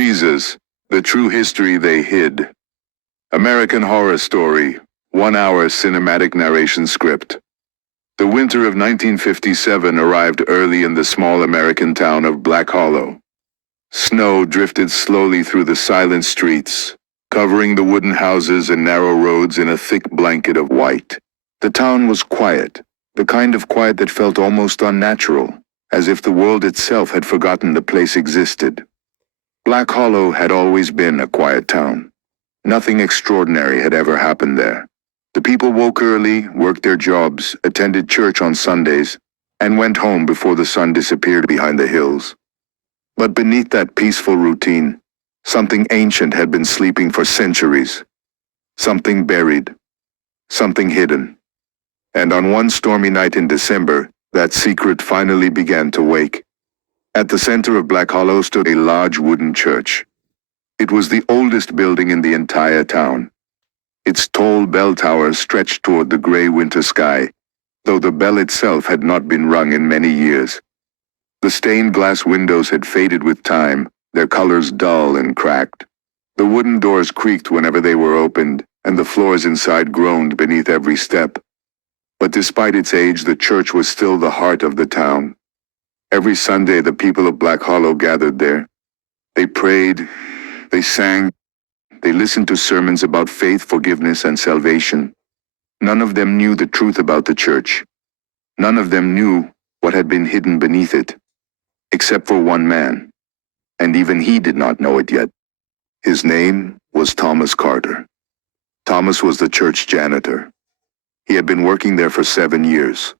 Jesus, the true history they hid. American Horror Story, 1-hour cinematic narration script. The winter of 1957 arrived early in the small American town of Black Hollow. Snow drifted slowly through the silent streets, covering the wooden houses and narrow roads in a thick blanket of white. The town was quiet, the kind of quiet that felt almost unnatural, as if the world itself had forgotten the place existed. Black Hollow had always been a quiet town. Nothing extraordinary had ever happened there. The people woke early, worked their jobs, attended church on Sundays, and went home before the sun disappeared behind the hills. But beneath that peaceful routine, something ancient had been sleeping for centuries. Something buried. Something hidden. And on one stormy night in December, that secret finally began to wake. At the center of Black Hollow stood a large wooden church. It was the oldest building in the entire town. Its tall bell tower stretched toward the gray winter sky, though the bell itself had not been rung in many years. The stained glass windows had faded with time, their colors dull and cracked. The wooden doors creaked whenever they were opened, and the floors inside groaned beneath every step. But despite its age, the church was still the heart of the town. Every Sunday, the people of Black Hollow gathered there. They prayed, they sang, they listened to sermons about faith, forgiveness, and salvation. None of them knew the truth about the church. None of them knew what had been hidden beneath it, except for one man, and even he did not know it yet. His name was Thomas Carter. Thomas was the church janitor. He had been working there for 7 years.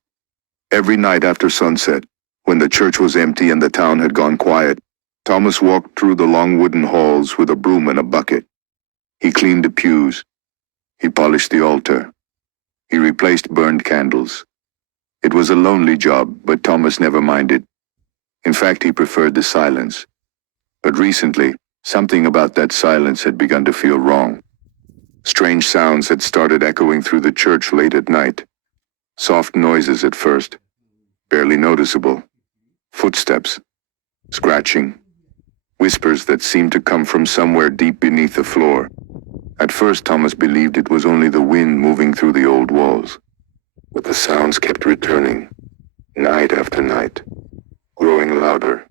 Every night after sunset, when the church was empty and the town had gone quiet, Thomas walked through the long wooden halls with a broom and a bucket. He cleaned the pews. He polished the altar. He replaced burned candles. It was a lonely job, but Thomas never minded. In fact, he preferred the silence. But recently, something about that silence had begun to feel wrong. Strange sounds had started echoing through the church late at night. Soft noises at first, barely noticeable. Footsteps, scratching, whispers that seemed to come from somewhere deep beneath the floor. At first, Thomas believed it was only the wind moving through the old walls. But the sounds kept returning, night after night, growing louder,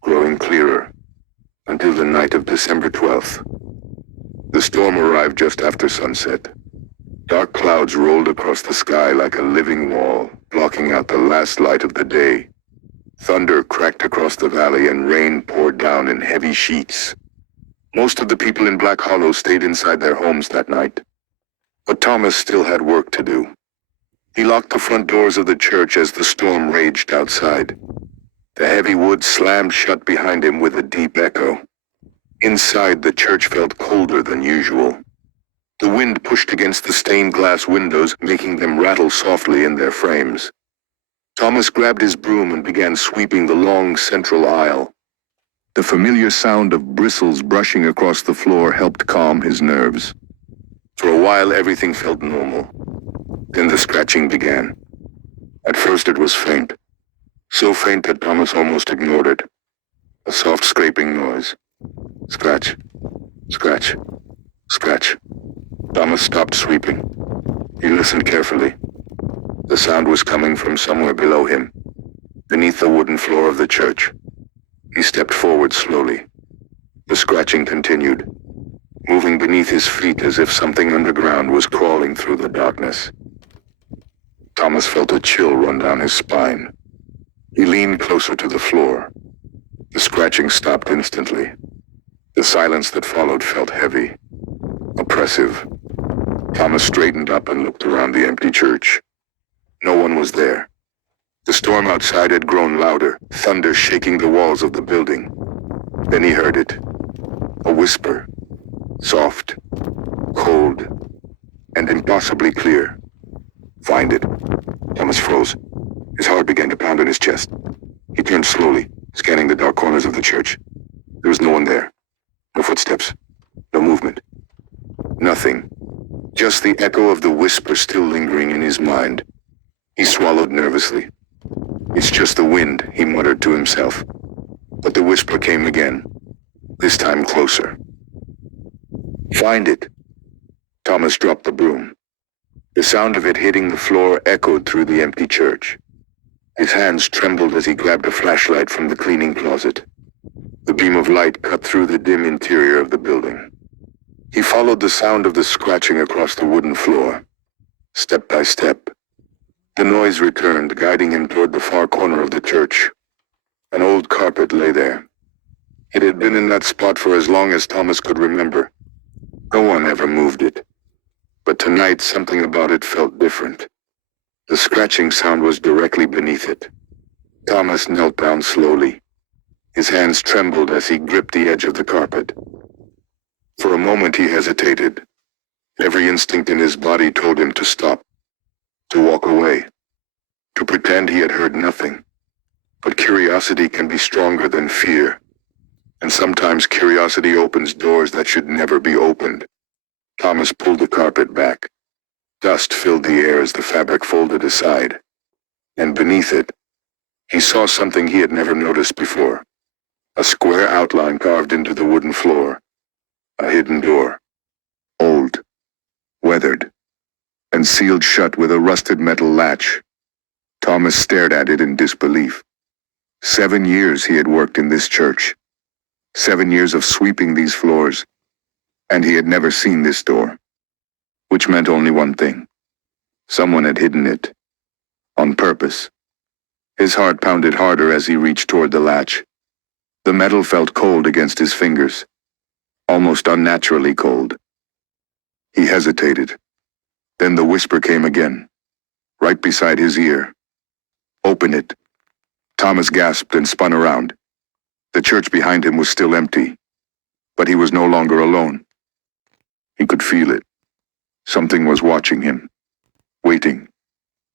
growing clearer, until the night of December 12th. The storm arrived just after sunset. Dark clouds rolled across the sky like a living wall, blocking out the last light of the day. Thunder cracked across the valley and rain poured down in heavy sheets. Most of the people in Black Hollow stayed inside their homes that night. But Thomas still had work to do. He locked the front doors of the church as the storm raged outside. The heavy wood slammed shut behind him with a deep echo. Inside, the church felt colder than usual. The wind pushed against the stained glass windows, making them rattle softly in their frames. Thomas grabbed his broom and began sweeping the long central aisle. The familiar sound of bristles brushing across the floor helped calm his nerves. For a while, everything felt normal. Then the scratching began. At first, it was faint. So faint that Thomas almost ignored it. A soft scraping noise. Scratch, scratch, scratch. Thomas stopped sweeping. He listened carefully. The sound was coming from somewhere below him, beneath the wooden floor of the church. He stepped forward slowly. The scratching continued, moving beneath his feet as if something underground was crawling through the darkness. Thomas felt a chill run down his spine. He leaned closer to the floor. The scratching stopped instantly. The silence that followed felt heavy, oppressive. Thomas straightened up and looked around the empty church. No one was there. The storm outside had grown louder, thunder shaking the walls of the building. Then he heard it. A whisper. Soft, cold, and impossibly clear. Find it. Thomas froze. His heart began to pound in his chest. He turned slowly, scanning the dark corners of the church. There was no one there. No footsteps. No movement. Nothing. Just the echo of the whisper still lingering in his mind. He swallowed nervously. It's just the wind, he muttered to himself. But the whisper came again. this time closer. Find it. Thomas dropped the broom. The sound of it hitting the floor echoed through the empty church. His hands trembled as he grabbed a flashlight from the cleaning closet. The beam of light cut through the dim interior of the building. He followed the sound of the scratching across the wooden floor. Step by step, the noise returned, guiding him toward the far corner of the church. An old carpet lay there. It had been in that spot for as long as Thomas could remember. No one ever moved it. But tonight, something about it felt different. The scratching sound was directly beneath it. Thomas knelt down slowly. His hands trembled as he gripped the edge of the carpet. For a moment he hesitated. Every instinct in his body told him to stop, to walk away, to pretend he had heard nothing. But curiosity can be stronger than fear, and sometimes curiosity opens doors that should never be opened. Thomas pulled the carpet back. Dust filled the air as the fabric folded aside, and beneath it, he saw something he had never noticed before. A square outline carved into the wooden floor. A hidden door. Old, weathered, and sealed shut with a rusted metal latch. Thomas stared at it in disbelief. 7 years he had worked in this church. 7 years of sweeping these floors, and he had never seen this door. Which meant only one thing. Someone had hidden it. On purpose. His heart pounded harder as he reached toward the latch. The metal felt cold against his fingers. Almost unnaturally cold. He hesitated. Then the whisper came again. Right beside his ear. Open it. Thomas gasped and spun around. The church behind him was still empty. But he was no longer alone. He could feel it. Something was watching him. Waiting.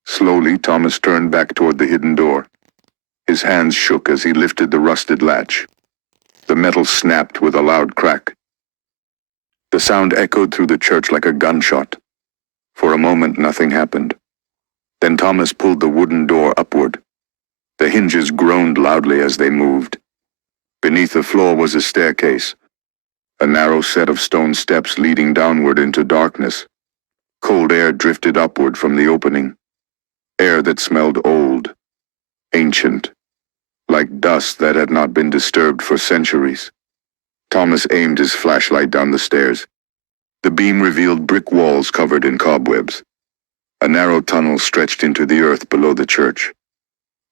Slowly, Thomas turned back toward the hidden door. His hands shook as he lifted the rusted latch. The metal snapped with a loud crack. The sound echoed through the church like a gunshot. For a moment, nothing happened. Then Thomas pulled the wooden door upward. The hinges groaned loudly as they moved. Beneath the floor was a staircase. A narrow set of stone steps leading downward into darkness. Cold air drifted upward from the opening. Air that smelled old, ancient, like dust that had not been disturbed for centuries. Thomas aimed his flashlight down the stairs. The beam revealed brick walls covered in cobwebs. A narrow tunnel stretched into the earth below the church.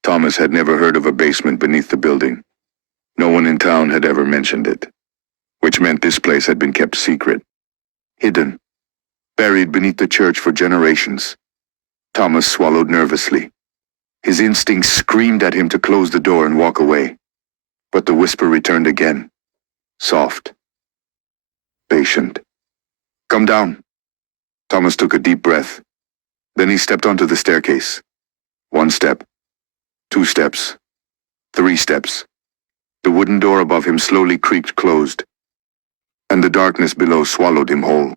Thomas had never heard of a basement beneath the building. No one in town had ever mentioned it, which meant this place had been kept secret. Hidden. Buried beneath the church for generations. Thomas swallowed nervously. His instincts screamed at him to close the door and walk away. But the whisper returned again. Soft. Patient. Come down. Thomas took a deep breath. Then he stepped onto the staircase. 1 step. 2 steps. 3 steps. The wooden door above him slowly creaked closed, and the darkness below swallowed him whole.